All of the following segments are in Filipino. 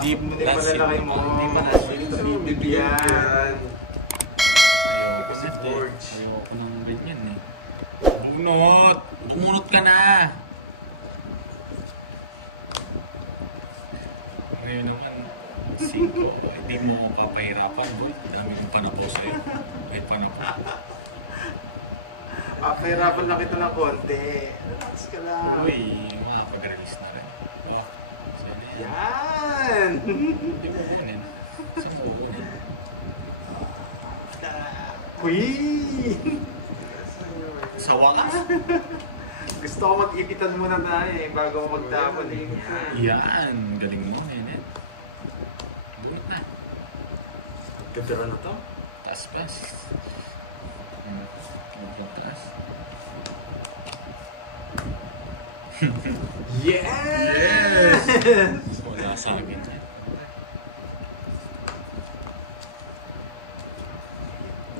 Hindi malalaki mo. Hindi pa na siya bibigyan. Ayoko si George. Ayoko nang ganyan eh. Bunot! Umunot ka na! Ngayon naman, 5. Hindi mo ako papahirapan. Dami kong panapo sa'yo. May panapo. Papahirapan lang kita ng konti. Relax ka lang. Uy, makapag-release na rin. Wow. Sana yan. Yan! Hindi mo kunin. Saan mo kunin? Queen! Sawa ka? Gusto ko mag-ipitan muna tayo eh, bago mo magtapon eh. Yan. Galing mo, Menet. Buit na. Gagara na to? Taas pa. Taas. Yes! Wala sa akin.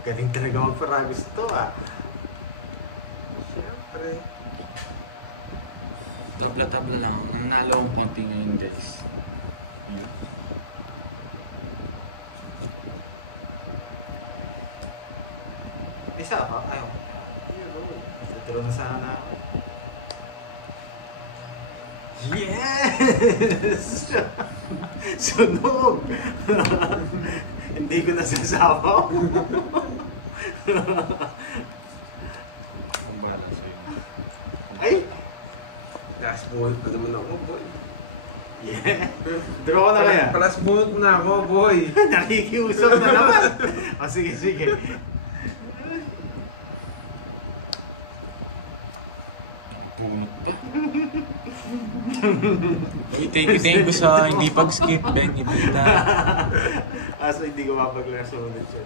Galing talaga magparagos to ah. Siyempre. Tabla-tabla lang. Ang nalo ang konti ngayon, guys. Isa pa? Ayaw. Tuturo na sana ako. Yes! Sunog! Hindi ko nasasabaw. Ang bala sa'yo. Ay! Last bullet pa naman ako, boy. Yeah! Draw ko na kaya? Last bullet na ako, boy. Nakikiusap na naman. O sige, sige. Punot pa. Uy, thank you sa hindi pag-skip, Ben. Ibita. Aso hindi ko mapaglaro ulit siya.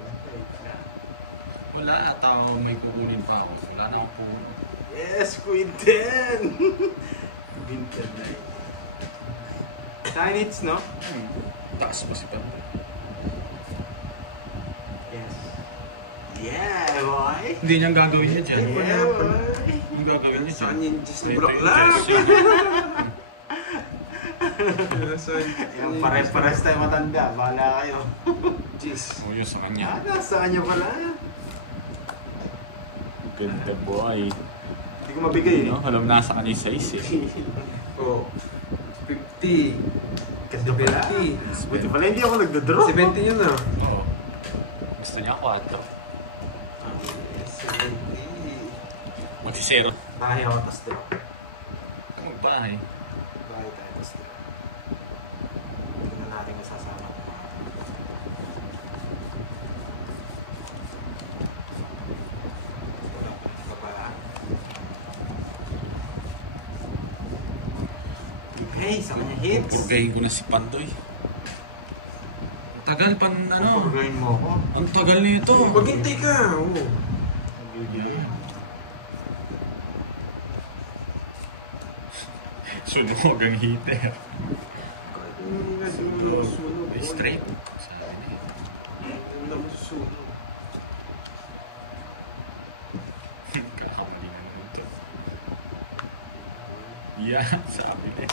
Wala ata ako may kukunin pa ako. Wala na ako. Yes, Quinten! Quinten na eh. 9 hits, no? Taas pa si Panda. Yes. Yeah, boy! Hindi niyang gagawin niya dyan. Yeah, boy! Ang gagawin niya dyan. Saan yung Diyos na bulaklak? Yung pares-pares tayo matanda. Bahala kayo. Diyos. O yun sa kanya. Nasa kanya pala. Ganda boy. Hindi ko mabigay eh. No? Alam nasa kanya yung size eh. Oh. 50. Ganda pala. 70. Buti pala hindi ako nagdodraw. 70 yun ah. Oo. Gusto niya 4. 70. Magsisero. Bahay ako tas din. Magbahay. Bahay tayo tas din. Hindi na natin masasama. Okay, sa kanya hits. Purgahin ko na si Pandoy. Ang tagal pang ano. Purgahin mo ako. Ang tagal nito. Maghintay ka. Oh. Sunog ang heater. Straight. Kakamali na naman ito. Yeah, sabi na.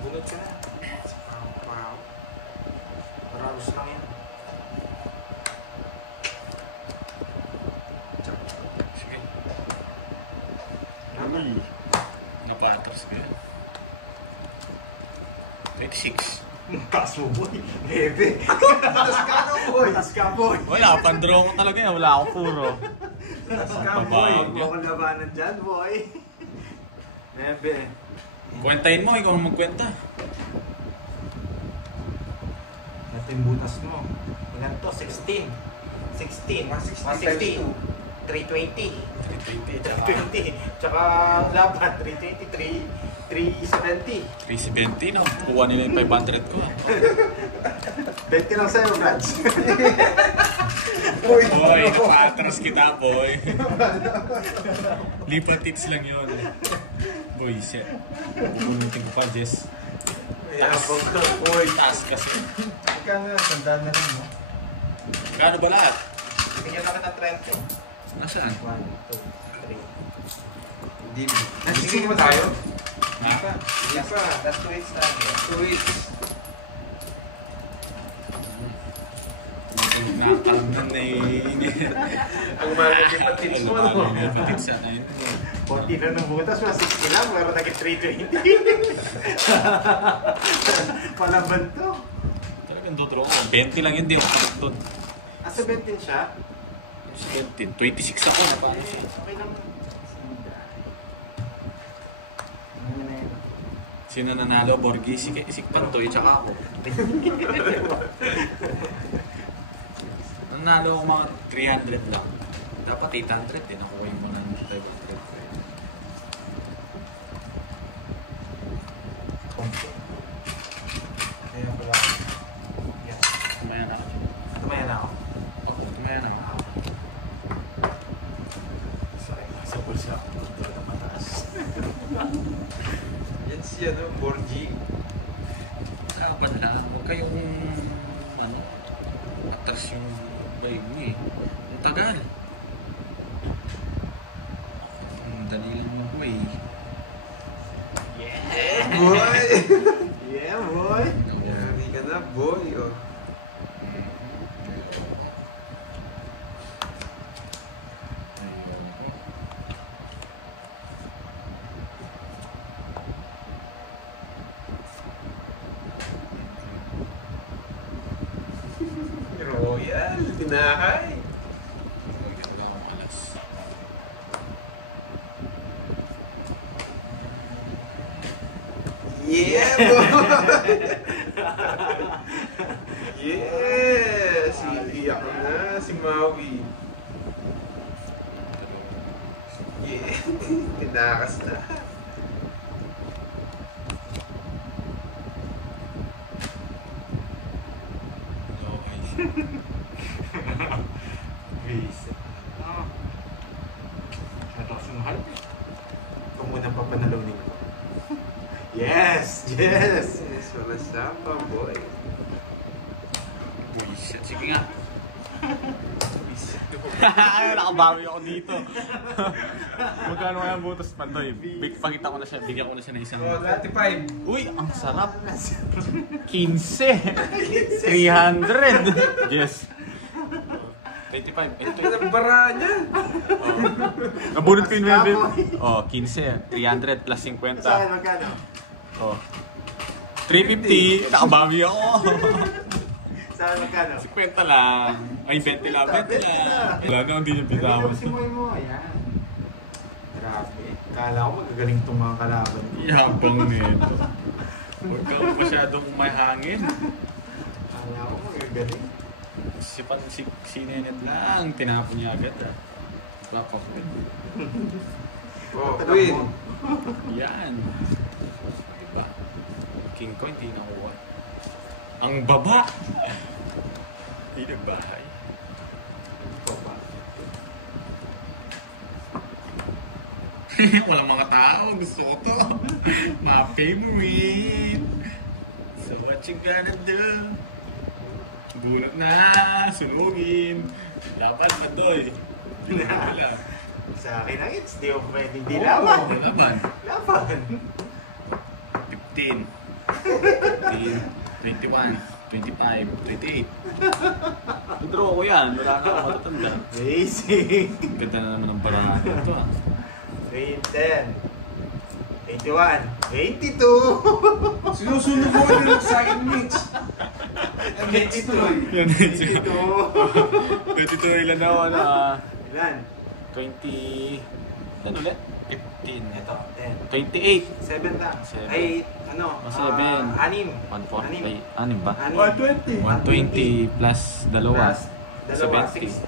Bunod ka na. Wow. Paralos lang yan. Sige. Naman. Napatras ko yan. 26. Taas mo, boy. Bebe. Taas ka na, boy. Taas ka, boy. Wala, pandraw ko talaga yan. Wala akong puro. Taas ka, boy. Huwag mo akong labanan dyan, boy. Bebe. Kwentahin mo, ikaw na magkwenta. Ito yung butas mo. Ilan to? 16. 16. 160. 320. 320. 320. Tsaka laban. 323. 370. 370 na. Kuha nila yung 500 ko. Bet ka lang sa'yo, Brad. Boy, napatras kita, boy. Lipat tips lang yun. Boy, shit. Bubunutin ko pa, Jess. Mayabang ka, boy. Taas kasi. Ika nga, sandaan na rin mo. Kano ba lahat? Bigyan na kita 30. Nasaan? 1, 2, 3. Hindi. Nagising mo tayo? Hindi pa. Hindi pa. Last 2 weeks na. 2 weeks. Nakakalman na Ang mahal yung patits mo, no? Patits sana yun. 40 na nung butas, mas 60 lang. Pero naging 320. Palaban to. Talagang totoo ko. 20 lang yun, di ako kalat doon. Ah, 17 siya? 17. 26 ako na paano siya. Okay lang. Sino nanalo? Borgi, si Pantoy, tsaka ako. Nanalo ako mga 300 lang. Dapat 800 din ako yung mga 500. Ayan pala. Yes. Tumaya na ako. Tumaya na ako. Okay, tumaya na ako. Sorry, nasa bulsa ako. Talagang mataas. Yan si ano, Borgi. Kapan lang. Huwag kayong atras yung bag mo eh. Ang tagal. Ang dali lang mo eh. Yeah! Boy! Yeah, boy! Yari ka na, boy. Oh. Royal, tinahay. Wala akong alas. Yeah, boy! Yes! Iiyak na si Maui. Yeah! Tinakas na. Visit. Mataas yung mahal. Ikaw muna papanalunin ko. Yes! Yes! Yes, wala sapa, boy. Uy, shit. Sige nga. Nakabawi ako dito. Magkano nga ang butas, Pantoy? Pakita ko na siya. Bigyan ko na siya ng isang... Oh, 25. Uy, ang sarap. 15. 300. Yes. 25. Ito. Ang bara niya. Nabunot ko yung member. Oh, 15. 300 plus 50. Sa akin, magkano? Oh. 350. Nakabawi ako. Sa akin, magkano? 50 lang. Ay, 20 lang. 20 lang. Wala na, hindi niya bitawan. Simoy mo, ayan. Grabe. Kala ko magagaling itong mga kalaban. Yabang nito. Huwag ka masyadong may hangin. Kala ko magagaling. Si Nenet lang. Tinapon niya agad ah. Papakit. Oh, win. Yan. Diba? King ko hindi nakuha. Ang baba! Hindi nagbahay. Walang mga tao. Gusto ko to. My favorite. So what you gonna do? Bunot na. Sunugin. Laban pa doy. Hindi na wala. Sa akin ang hits, di ako pwedeng di laban. Laban. Laban. 15. 21. 25. 28. Draw ko yan. Wala na ako matatanda. Basic. Ganda na naman ang parahan ito ah. 10. 81. 82. Sinusunog mo yung sa akin, Mitch. Ang Mitch tuloy. Yan. 82. 22 ilan ako na Ilan? 20... Ano ulit? 15. Ito, 10. 28. 7 lang. Seven. Ay, ano? Oh, 7. 6. 140. Ay, anim ba? 120. 120 plus dalawa. Plus dalawa, 70. 6.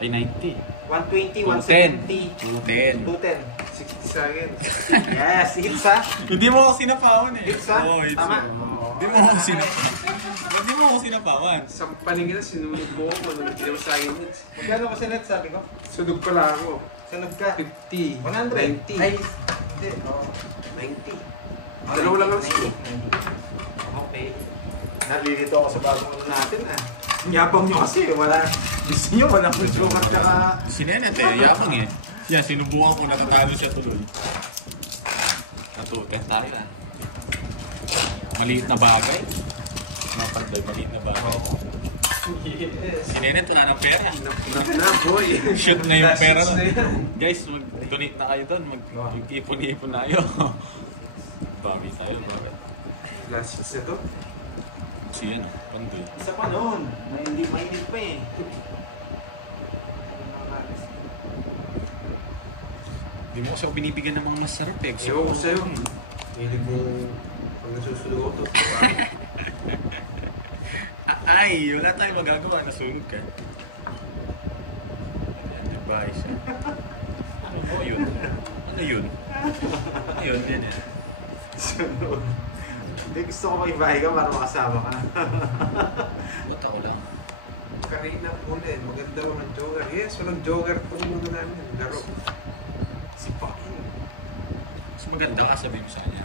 Ay, 90. 120, 210. 170. 210. 60 sa akin. Yes, hits ha. Hindi mo ako sinapawan eh. Hits, ah? Oo, hits. Tama. Hindi mo ako sinapawan. Hindi mo ako sinapawan. Sampaling kita, sinunod mo ako. Ano hindi naman sa akin, Mitch. Magkano ko sa net sabi ko? Sunog pala ako. Sunog ka. 50. 100. 90. Ay, hindi. Oh, 90. Oh, Dalawa lang ang 90. Okay. Nalilito ako sa bagong ano natin ah. Yabang nyo kasi, wala. Gusto nyo, wala mo sukat tsaka... Si Nenet yabang eh. Siya, sinubukan ko, natatalo siya tuloy. Natuteh tayo na. Maliit na bagay. Mga panday, maliit na bagay. Yes. Si Nenet, wala ng pera. Na, boy. Shoot na yung pera Shoot na yan. Guys, mag-donate na kayo doon. Mag-ipon-ipon na kayo. Bawi tayo, bakit? Last shots na to. Siya na, pandoy. Isa pa noon, mainit pa eh. Di mo kasi ako binibigyan ng mga masarap eh. Ewan ko sa'yo. Hilig mo pag nasusunog ako to. Ay, wala tayong magagawa. Nasunog ka. Ayan, nagbahay siya. Ano mo yun? Ano yun? Ano yun? Yan yan. Sunod. Hindi, gusto ko mag-ibahay ka para makasama ka. Ba't ako lang? Karina Pulen, maganda naman joker. Yes, walang joker itong muna namin. Laro. Si Pakin. Mas maganda ka sabihin mo sa kanya.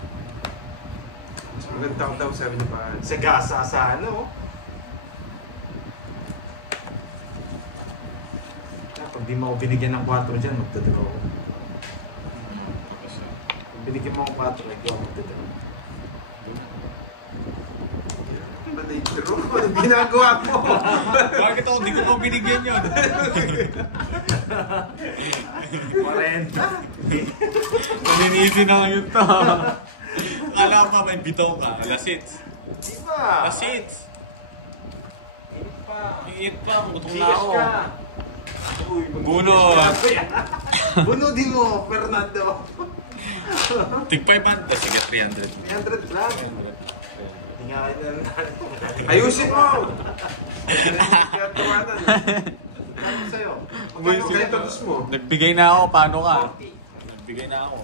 Mas maganda ako daw sabi niya pa. Sa gasa sa ano. Pag di mo ako binigyan ng 4 dyan, magdadraw ako. Tapos Pag binigyan mo ako 4, ikaw ako magdadraw. Madaytiro, anong ginagawa mo? bakit ako? Di ko pa binigyan yun. 40. Maninisi na ngayon to. Akala pa may bitaw ka. Lasits. Di ba? Lasits. Init pa. Iit pa. Gutom na Cheers ako. ka. Uy, Bunot. Bunodin mo, Fernando. Tig 500. Sige, 300. 300 lang. Tingahin na natin. Ayusin mo! Kaya tawanan. Ano sa'yo? Magkano kaya tapos mo? Nagbigay na ako. Paano ka? Nagbigay na ako.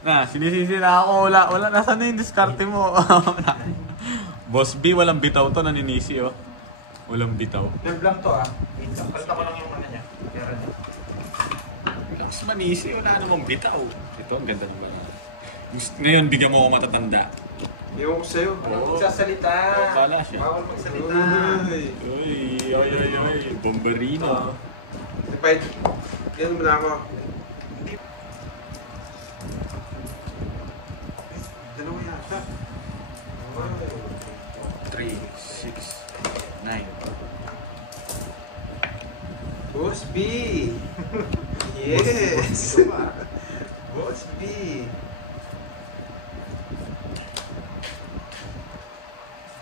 Na, sinisisi na ako. Wala. Nasaan na yung diskarte mo? Boss B, walang bitaw to. Naninisi, oh. Walang bitaw. Nerve lang to ah. Palta ko lang yung ano niya. Pera niya. Lakas manisi. Wala namang bitaw. Ito, ang ganda naman. Ngayon, bigyan mo ako matatanda. Ewan ko sa'yo. Walang magsasalita. Kala siya. Bawal magsalita. Uy. Ay. Bomberino. Sipay, yan mo na ako. Dalawa yata. 3, 6, 9. Boss B! Yes! Boss B!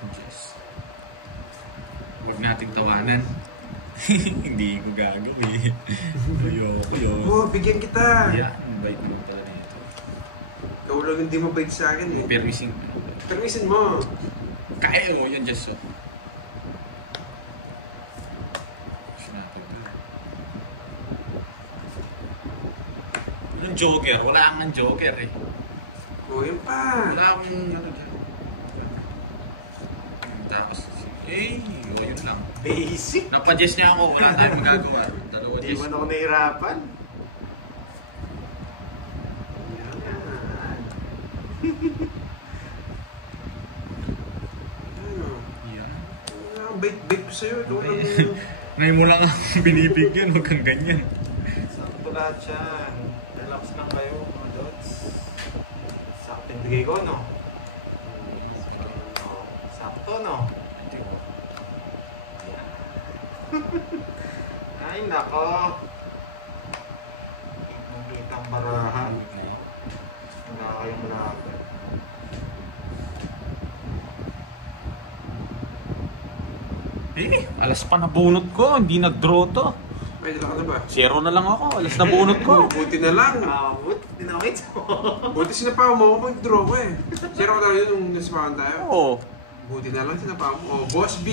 Yes. Huwag nating tawanan. Hindi ko gagawin. Ayoko yun. Oh, bigyan kita! Yeah, invite mo pala dito. Ikaw lang hindi mabait sa akin eh. Permising. Permisin mo! Kaya mo yun, just so. Sinatag ko. Yung Joker, wala kang Joker eh. Oh, yun pa! Wala kang ano dyan. Tapos, yun lang. Basic. Napadjess niya ako, wala tayong magagawa. Dalawa Hindi Jess. man ako nahirapan. Ano? Yan. Ang bait-bait ko sa'yo. Ikaw lang Ngayon mo lang ako binibigyan, huwag kang ganyan. Sakto lahat yan. Relax lang kayo mga dots. Sakto yung bigay ko, no? Oh, sakto, no? Ay, nako. Kitang barahan. Wala kayong laban. Alas pa na bunot ko, hindi nag-draw to. May dala ka na ba? Zero na lang ako, alas na bunot ko. Buti na lang. Awot, dinamit mo. Buti sinapaw mo ako pag-draw ko eh. Zero ka talaga yun nung nasipawan tayo. Oo. Buti na lang sinapaw mo. Oh, Boss B!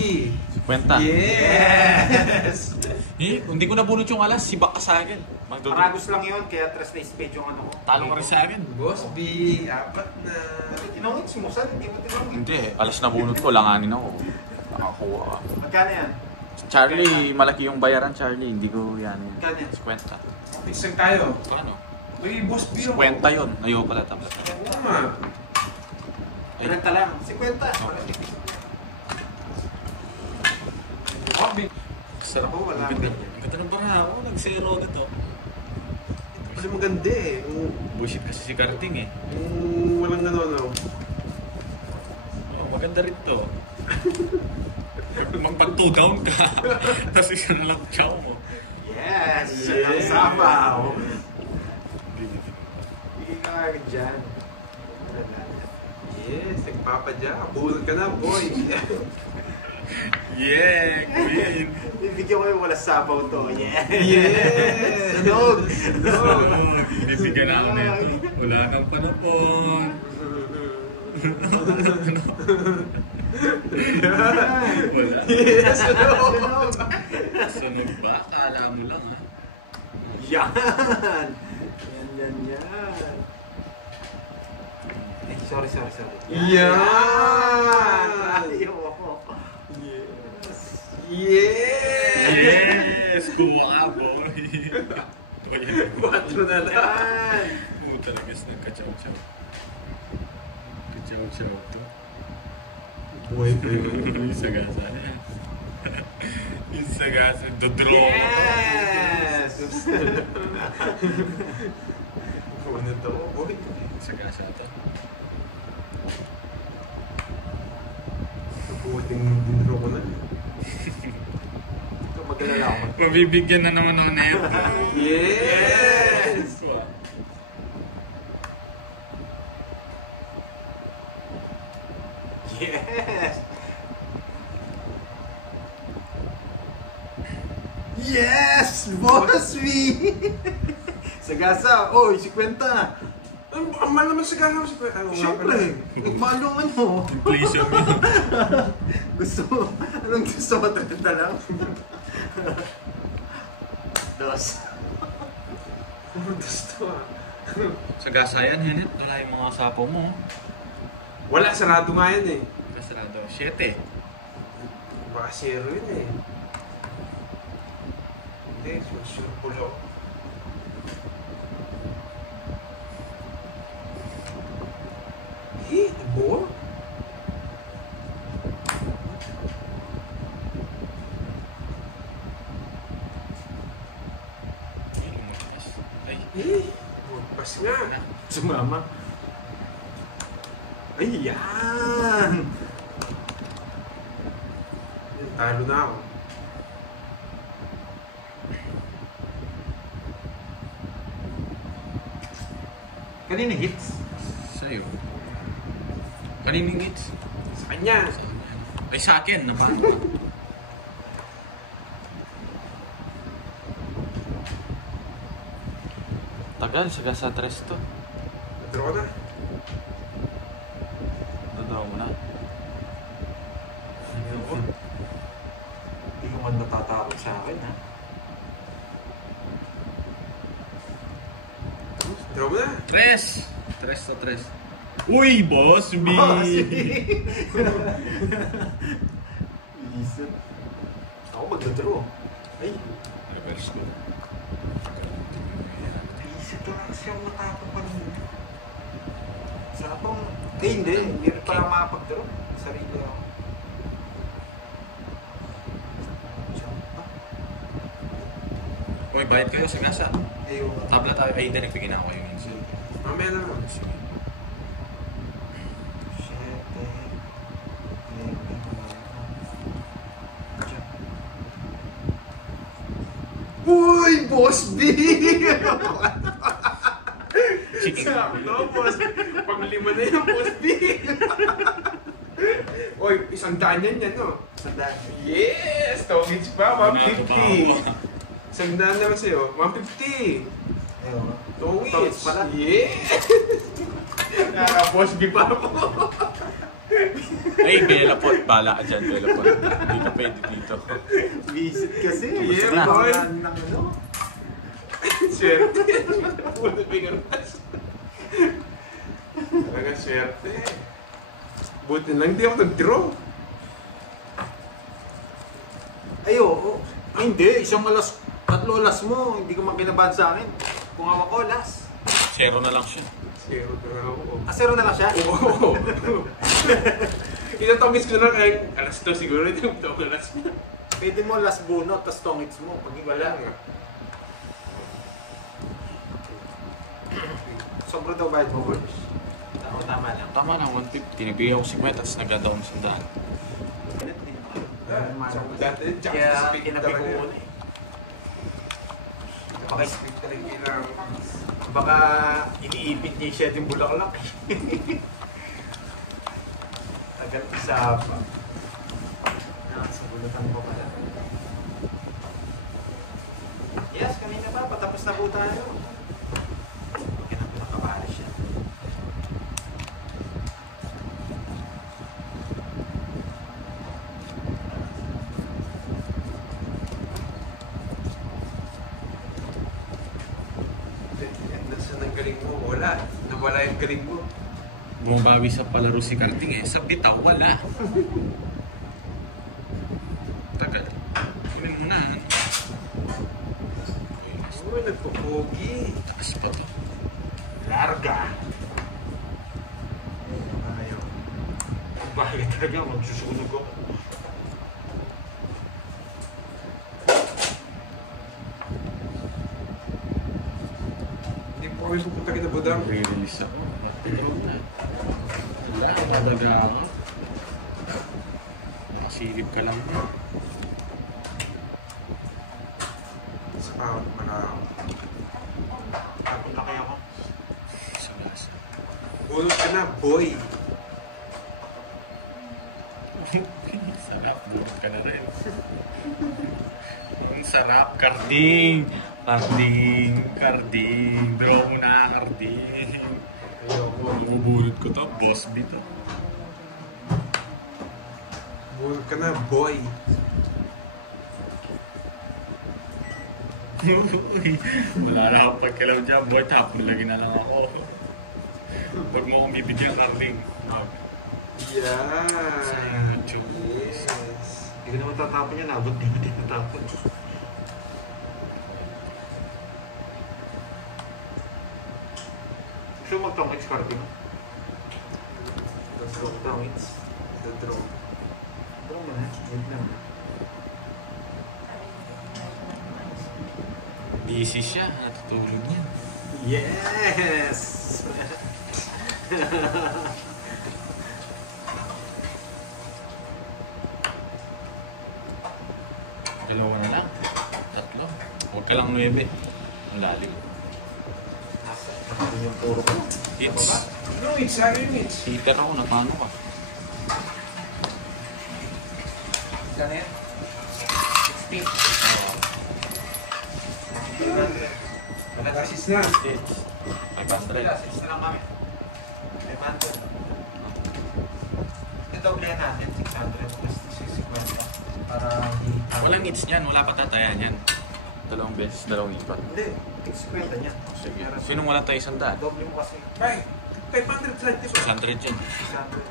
Kwenta. Yes! Hindi ko nabunot yung alas, sibak ka sa akin. Paragos lang yun, kaya tres na spade yung ano ko. Talo ka rin sa akin. Boss B! Apat na. Tinawit si Musan, hindi mo tinawit. Hindi, alas na bunot ko, langanin ako. Nakakuha ka. Magkano yan? Charlie, malaki yung bayaran, Charlie. Hindi ko yan. Magkano yan? 50. Isang tayo. Paano? Uy, Boss B ako. 50 yun. Ayaw pala, tabla. Tama. Ilan lang? 50. Sarap Ako, wala Ang ganda, ganyan. ang ganda ng Barao. Nag-zero agad to. Kasi maganda eh. Bullshit kasi si Karting eh. Walang ano. Oh, maganda rin to. Magpag 2 down ka. Tapos isa na lang chow mo. Yes! Yes. Ang sabaw! Hindi ka nga dyan. Yes, nagpapadya. Buhol ka na, boy. Yeah, queen! Bibigyan ko yung wala sabaw to. Yeah! Yes! Sunog! Oh, bibigyan ako nito. Wala nang panapon. Wala. Yes! Sunog ba? Kala mo lang ha. Yan! Yan. Eh, sorry. Yan! Ayaw ako. Yes! Yes! Kuha boy! Patro na lang. Yan! Oo talaga nagka-chow-chow. Ka-chow-chow to. Buhay ko yun. Yung sagasa. Yung sagasa. Dodraw. Yes! Ano to, boy? Sagasa to. Buhating dinro ko na. Ito, mag-alala ako. Mabibigyan na naman ako na yun. Yes! Yes! Yes! Boss V! Sagasa! Oy, 50 na! Ang mahal naman sa gano'n. Siyempre! Magmalungan mo! Inflation mo. Anong gusto mo? 30 lang? Dos. Gusto ah. Sagasa yan, Henet. Wala yung mga sapo mo. Wala, sarado nga yan eh. Kasarado. 7. Baka zero yun eh. Hindi, sure pulo. Eh, buo? Ay, Eh, magpas nga. Sumama. Ay, yan! Talo na ako. Kanina hits? sa'yo. Kaninong hits? Sa kanya. Ay, sa akin. Napano? Tagal, sagasa 3 to. Draw na. Nadraw mo na. Hindi ko man natatakot sa akin, ha? Draw mo na. 3 to 3. Uy, Boss B! Isip. Ako magdadraw. Ay, Reverse ko. isip ko lang siya matapang pa rin. Sapang, hindi. Hindi rin pala makapag-draw. Sarili ako. Kung may bayad kayo, sagasa. Ayaw. Tabla tayo. Ay, hindi. Nagbigay na ako yung minsan. Mamaya na naman. Sige. Uy, Boss B! Chicken. Sakto, Boss. Pag-lima na yung Boss B. Uy, 100 yan, no? Sandaan. Yes! Tongits pa, 150. Sandaan naman sa'yo, 150. Ayaw. Tongits. Tongits pala. Yes! Boss B pa po. Ay, Belapot. Bala ka dyan, Belapot. Dito pwede dito. Visit kasi. Yeah, Gusto boy. na ng ano. Swerte. Puno pingaras. Talaga swerte. Buti lang, hindi ako nag-draw. Ay, oo. Ay, hindi. Isang alas, 3 alas mo. Hindi ko man kinabahan sa akin. Kung ako ko, alas. 0 na lang siya. Zero na ako. Ah, 0 na lang siya? Oo. Itatawagis ko na lang kaya alas 2 siguro. Hindi ko alas na. Pwede mo last bunot, tapos tongits mo. Pag wala. Sobra daw bayad mo, Borbs. Tama lang. Tama lang, 150. Nagbigay ako 50, tapos nag-down sa daan. Kaya kinabi ko muna eh. Speak talaga kailangan. Baka iniipit niya siya din bulaklak eh. Tagal isa pa. Sa bulatan ko pala. Yes, kanina pa. Patapos na po tayo. Okay na po nakabali siya. Nasaan ang galing mo? Wala. Nawala yung galing mo. Bumabawi sa palaro si Karting eh. Sa bitaw, wala. Tagal. Gawin mo na. Uy, nagpupogi. Taas pa to. Larga! Ayaw. Bakit talaga? Magsusunog ako. Hindi po kami pupunta kita Budang. Re-release ako. Tulog na. Wala. Talaga ako. Nakasilip ka lang na. Sa count mo na. Tapos na kayo ako. Sa gasa. Bunot ka na, boy. Sarap. Bulot ka na rin. Ang sarap. Karding. Karding. Karding. Draw mo na, Karding. Ayoko. Bumubulot ko to. Boss B to. Bunot ka na, boy. Wala na akong pagkilaw dyan. Boy, tapon lagi na lang ako. Huwag mo akong bibigyan ng Karding. Yeah. Sa YouTube. Yes. Hindi ko naman tatapon yan. Abot di mo din natapon. Gusto mo mag-tongits karting? Tongits. The draw. Draw mo na. Wait lang. Busy siya. Natutulog niya. Yes! Dalawa na lang. Tatlo. Huwag ka lang 9. Ang lalim. Ano yung puro ko? Hits. No, it's sorry, it's. Heater ako. Napano ka? Ganit? 16. Malagasis na. Hits. 500. Assist na lang kami. 500. Doublehan natin. 600 plus 650. Para hindi... Walang hits niyan. Wala pa tatayan yan. Dalawang beses. Dalawang ipat. Hindi. 650 niya. Sige. Sinong wala tayo 100? Doble mo kasi. Bye. 500 sa ito. 600 yan. 600.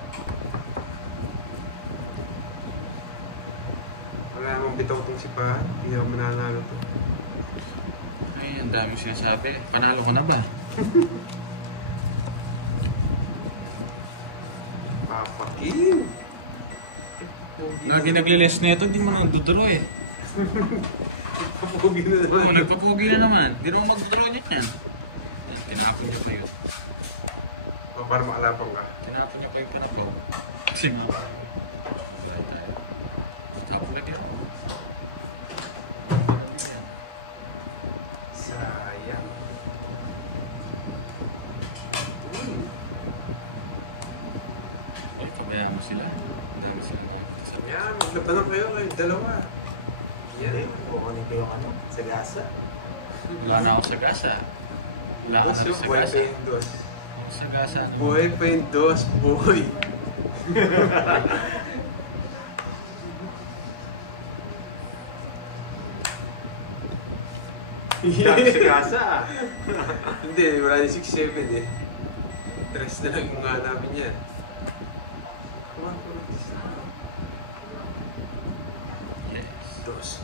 Wala namang bitaw itong sipahan. Hindi ako mananalo to. Ay, ang dami sinasabi. Panalo ko na ba? Papakin. Lagi nagli-less na ito. Hindi mo nang dudro eh. Papugi na naman. Oo, nagpapugi na naman. Hindi naman mag-draw dyan yan. Tinapon niya pa yun. O, para makalapang ka. Tinapon niya pa yung pinapaw. Kasi wala tayo. Tapon na yan. Sayang. Ay, kabayaan mo sila. Ang dami sila mga Yan, maglabanan kayo kayong dalawa. Yan. Kukunin ko yung ano. Sa gasa. Wala na ako sa gasa. Wala ka na rin sa Buhay gasa. pa yung dos. Sa gasa. Buhay pa yung dos, boy. Dami sa gasa. Hindi, wala yung 6-7 eh. Tres na lang yung hanapin yan. Come on, come on. Yes. Dos.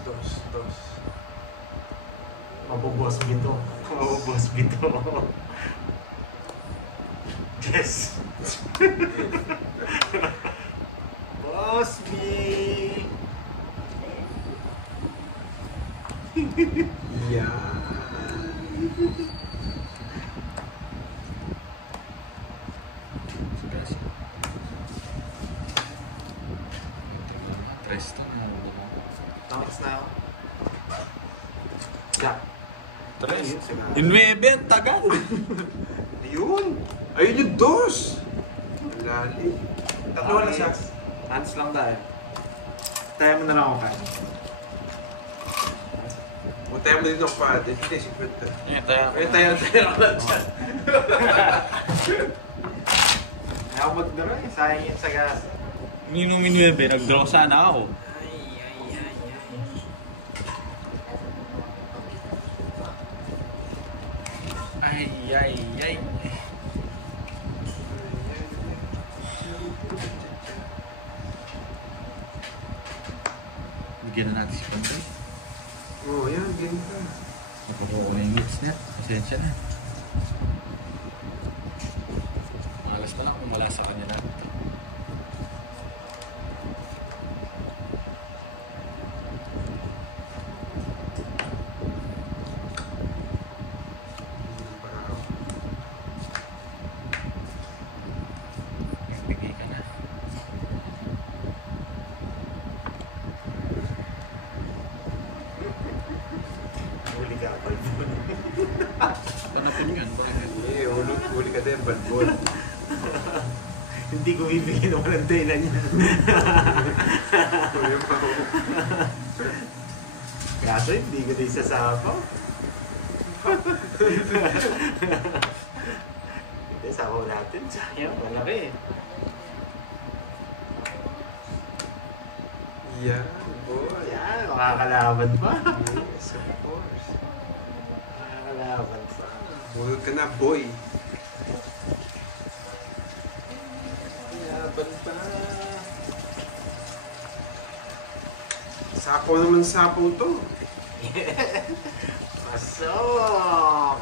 Mabubuwas bito. Mabubuwas bito. Yes. Boss B. Siya. Tres. Ayun, sagana. Yung 9, ang tagal. Ayun! Ayun yung dos! Ang lalim. Tatlo na siya. Hands lang tayo. Tayo mo na lang ako kain. Butay mo din ako pa. Hindi, secret na. Tayo. Tayo lang dyan. Ayaw mag-draw eh. Sayang yun sa gas. Minum 9, nag-draw sana ako. Ay. Bigyan na natin si Pantoy. Oo, yan. Ganyan ka. Napakuha ko na yung hits niya. Pasensya na. Malas pa lang kung mala sa kanya lang. Bigay ka na. Huli ka pa. Ganatin yun. Eh, huli ka din. Balbol. Hindi ko bibigyan ng walang dahilan yan. Huli pa ako. Kaso hindi ko din sasapaw. Hindi, sapaw natin. Sayang, malaki eh. Yan, boy. Yan, makakalaban pa. Yes, of course. Makakalaban pa. Boy ka na, boy. Laban pa. Sapaw naman sapaw to. Pasok!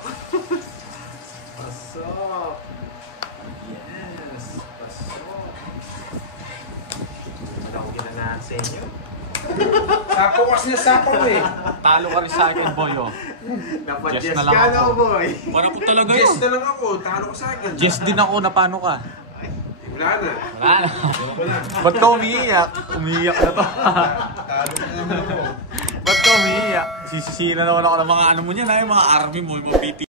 Pasok! Yes! Pasok! Wala ko ginanahan sa inyo. Sapaw kasi na sapaw eh. Talo ka rin sa akin, boy, oh. Napadjess Yes na lang ka ako. no, boy! Para po talaga Yes yun. na lang ako. Talo ko sa akin. Yes din ako, na paano ka? Wala na. Wala na. Ba't ka umiiyak? Umiiyak na to. Talo na naman ako. Ba't ka umiiyak? Sisisihin na naman ako ng mga ano mo niyan, yung mga army mo, yung mga PT.